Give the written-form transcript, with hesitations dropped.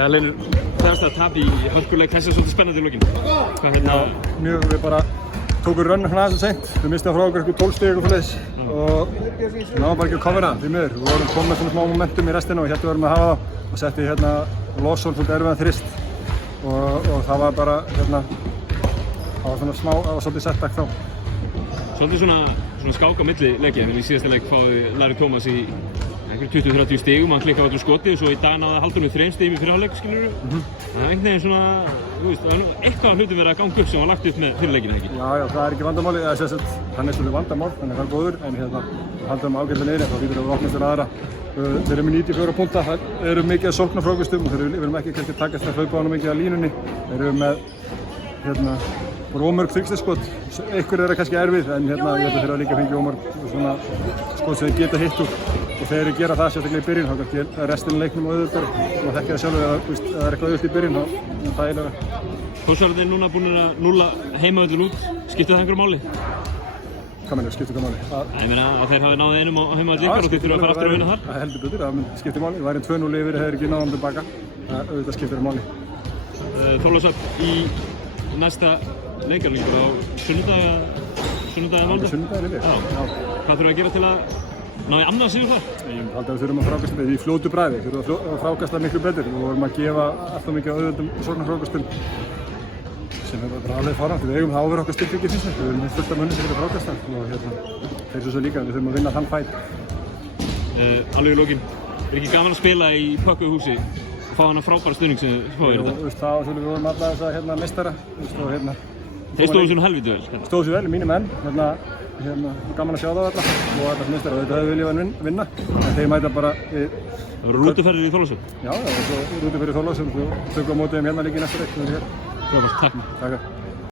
Já, Leinur, það að tap í hörkuleik, þessi svolítið spennandi í lokin. Hvað hérna? Já, mjög, við bara tókum rönn hérna aðeins sent. Við mistum frá okkur 12 stig og svoleiðis og við náðum bara ekki að covera því miður. Við vorum komið með svona smá momentum í restina og hérna við vorum að hafa það og setti hérna Lawson svolítið erfiðan þrist og það var bara hérna, það var svona smá, það var svolítið setback þá. Svolítið svona skák á milli leikja, en í síðasta leik fáði Larry Thomas í einhverjum 20-30 stigum, hann klikkaði allir skotið og svo í dag náði Halldór með 3 stigum í fyrri hálfleik, skilurðu. Það einhvern veginn svona, þú veist, það eitthvað hluti verið að ganga upp sem var lagt upp með fyrir leikina, ekki? Já, það er ekki vandamáli, hann er svolítið vandamál, hann er góður, en hérna, haldum ágætlega niður, þá lítur við opnast fyrir aðra. Þeir eru með 94 púnta, það eru mikið að sókna frákvæmstum og við erum ekki kannski að takast að hlaupa á hann mikið á línunni. Þeir eru með, hérna, ómörg þryggstegskot, einhver er kannski erfið, en hérna ég held að þeir hafa líka fengið ómörg svona skot sem þeir geta hitt úr og þegar þeir gera það sérstaklega í byrjun, þá kannski restin af leiknum auðvitað og maður þekkir það sjálfur að ef það er eitthvað auðvitað í byrjun, þá er það eiginlega. Þórsararnir núna búin að núlla heimavöllin út, skiptir það einhverju máli? Hvað meinarðu, skiptir hvað máli? Ég meina að þeir hafi náð einum á heimavöll ykkar og þeir þurfa að fara aftur að vinna þar? Það heldur betur, það skiptir máli, það væri 2-0 yfir, þeir ekki náðum tilbaka, auðvitað skiptir máli. Þorlákshöfn í næsta leikarleikur á sunnudagi mánudag? Sunnudaginn yfir? Já. Hvað þurfa að gera til að ná í annað sigur þar? Ég held að við þurfum að frákasta með í fljótu bragði, við þurfum að frákasta miklu betur. Við vorum að gefa alltaf mikið auðvöldum sóknarfrákastum sem er bara alveg farandi. Við eigum það áver okkar styrkleiki finnst mér. Við erum fullt af mönnum sem geta frákasta og þeir svo líka, við þurfum að vinna þann fæt. Alveg í lokin, er ekki gaman að spila í pökkuðu húsi og fá hana frábæra stuðning sem þið fáið þetta? Það var svolítið, við vorum alla þessa meistara og Þeir stóðu sér nú helviti vel? Stóðu sér vel, mínir menn, gaman að sjá það alla og alla sem meistara og þetta hefur viljað vinna en þeir mæta bara við... Það voru rútuferðir í Þorlákshöfn? Já, það voru rútuferðir í Þorlákshöfn og tökum á mótið hérna líka í næsta leik. Frábært, takk. Takk.